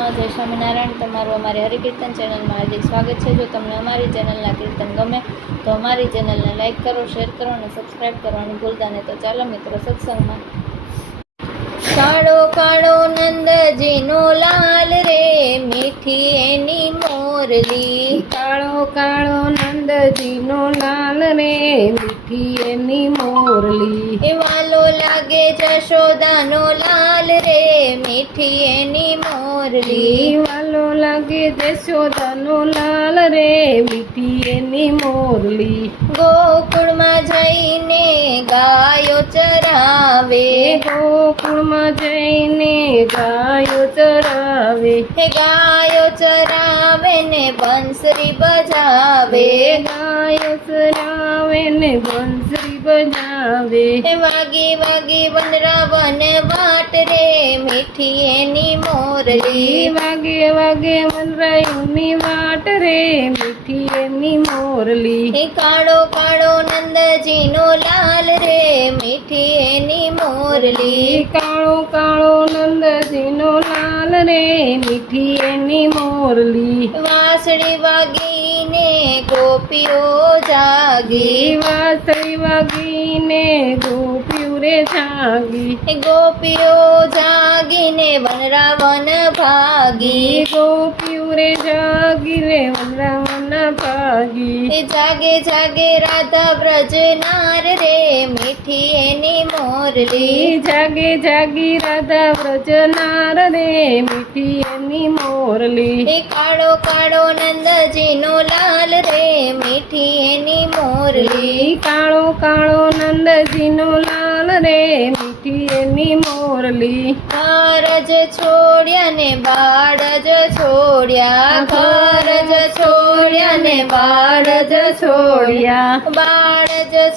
જય સ્વામિનારાયણ. તમારું અમારી હરિકીર્તન ચેનલમાં હાર્દિક સ્વાગત છે. જો તમને અમારી ચેનલના કીર્તન ગમે, તો અમારી ચેનલને લાઇક કરો, શેર કરો અને સબસ્ક્રાઈબ કરવાનું ભૂલતા નહીં. તો ચાલો મિત્રો સત્સંગમાં. કાળો કાળો નંદજીનો લાલ રે, મીઠી એની મોરલી. કાળો કાળો નંદજીનો લાલ રે, મીઠી એની મોરલી. વાલો લાગે જશોદાનો લાલ રે મીઠી એની મોરલી. વાલો લાગે જશોદાનો લાલ રે મીઠી એની મોરલી. ગોકુળમાં જઈને ગાયો ચરાવે. ગોકુળમાં જઈને ગાયો ચરાવે. હે ગાયો ચરાવે ને બંસરી બજાવે. ગાયો ચરાવે. ને બંસરી બજાવે વાગે વાગે વનરાવન વાટ રે મીઠી એની મોરલી વાગે વાગે મનરાયુની વાટ રે મીઠી એની મોરલી કાળો કાળો નંદજીનો લાલ રે મીઠી એની મોરલી કાળો કાળો નંદજીનો લાલ રે મીઠી એની મોરલી. વાસળી વાગીને ગોપીઓ જાગી. વાસળી વાગીને ગોપીઓ રે જાગી. ગોપીઓ જાગીને વનરાવન ભાગી. ગોપીઓ રે જાગી રે વનરાવન ભાગી. જાગે જાગે રાધા બ્રજનાર રે મીઠી એની મોરલી. જાગે જાગી રાધા વ્રજનાર રે મીઠી એની મોરલી. કાળો કાળો નંદજીનો લાલ રે મીઠી એની મોરલી. કાળો કાળો નંદજીનો લાલ રે મીઠી એની મોરલી. ઘર જ છોડ્યા ને બાળ જ છોડ્યા ઘર જ છોડ્યા ને બાળ જ છોડ્યા.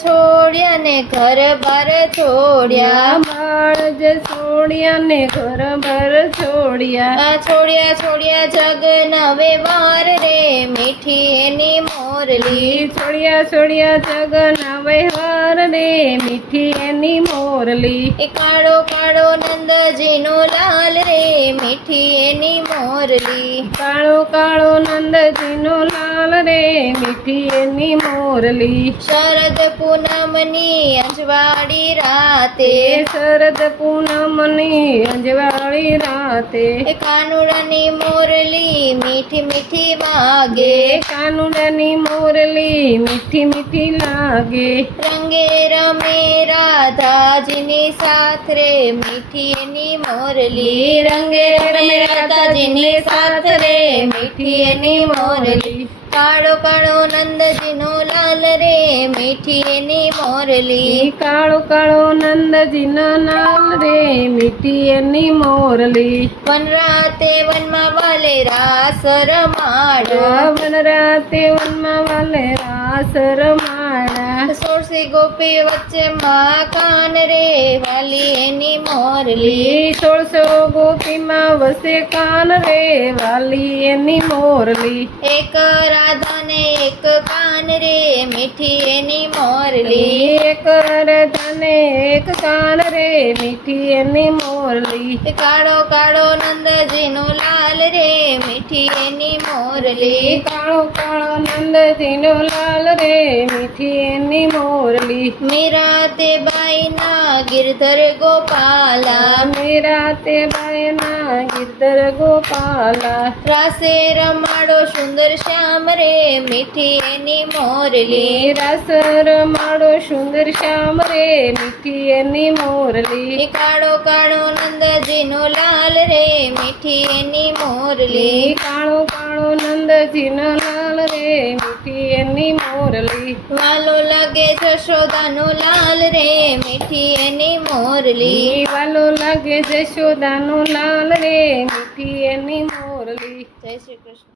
છોડ્યા ને ઘર બાર છોડ્યા. માણજ છોડ્યા ને ઘર બાર છોડ્યા. છોડ્યા છોડ્યા જગ નવે વાર રે મીઠી એની મોરલી છોડ્યા છોડ્યા જગ નવે વાર રે મીઠી એની મોરલી કાળો કાળો નંદજીનો લાલ રે મીઠી એની મોરલી કાળો કાળો નંદજીનો રે મીઠી એની મોરલી. શરદ પૂનમની અંજવાળી રાતે. શરદ પૂનમની અંજવાળી રાતે. કાનુડાની મોરલી મીઠી મીઠી વાગે. કાનુડાની મોરલી મીઠી મીઠી લાગે. રંગે રમે રાધાજીની સાથ રે મીઠી એની મોરલી. રંગે રમે રાધાજીની સાથ રે મીઠી એની મોરલી. કાળો કાળો નંદજીનો લાલ રે મીઠી એની મોરલી. કાળો કાળો નંદજીનો લાલ રે મીઠી એની મોરલી. વન રાતે વનમાં વાલે રાસ રમાડા વન રાતે વનમાં વાલે રાસ રમાડા સોળસી ગોપી વચ્ચે મા કાન રે વાલી એની મોરલી સોળસો ગોપીમાં વસે કાન રે વાલી એની મોરલી એક રાધા ને એક કાન રે મીઠી એની મોરલી એક રધને એક કાન રે મીઠી એની મોરલી કાળો કાળો નંદજીનો લાલ રે મીઠી એની મોરલી કાળો કાળો નંદજીનો લાલ રે મીઠી એની મોરલી મીરા તે બાઈના ગિરધર ગોપાલા મેરા તે બાયના ગીતર ગોપાલા રાસે રમાડો સુંદર શ્યામ રે મીઠી એની મોરલી રાસર માળો સુંદર શ્યામ રે મીઠી એની મોરલી એ કાળો કાળો નંદજીનો લાલ રે મીઠી એની મોરલી કાળો કાળો નંદજીનો લાલ રે મીઠી એની મોરલી. વાલો લાગે જશોદાનો લાલ રે મીઠી એની મોરલી. વાલો લાગે જશોદાનો લાલ રે મીઠી એની મોરલી. જય શ્રી કૃષ્ણ.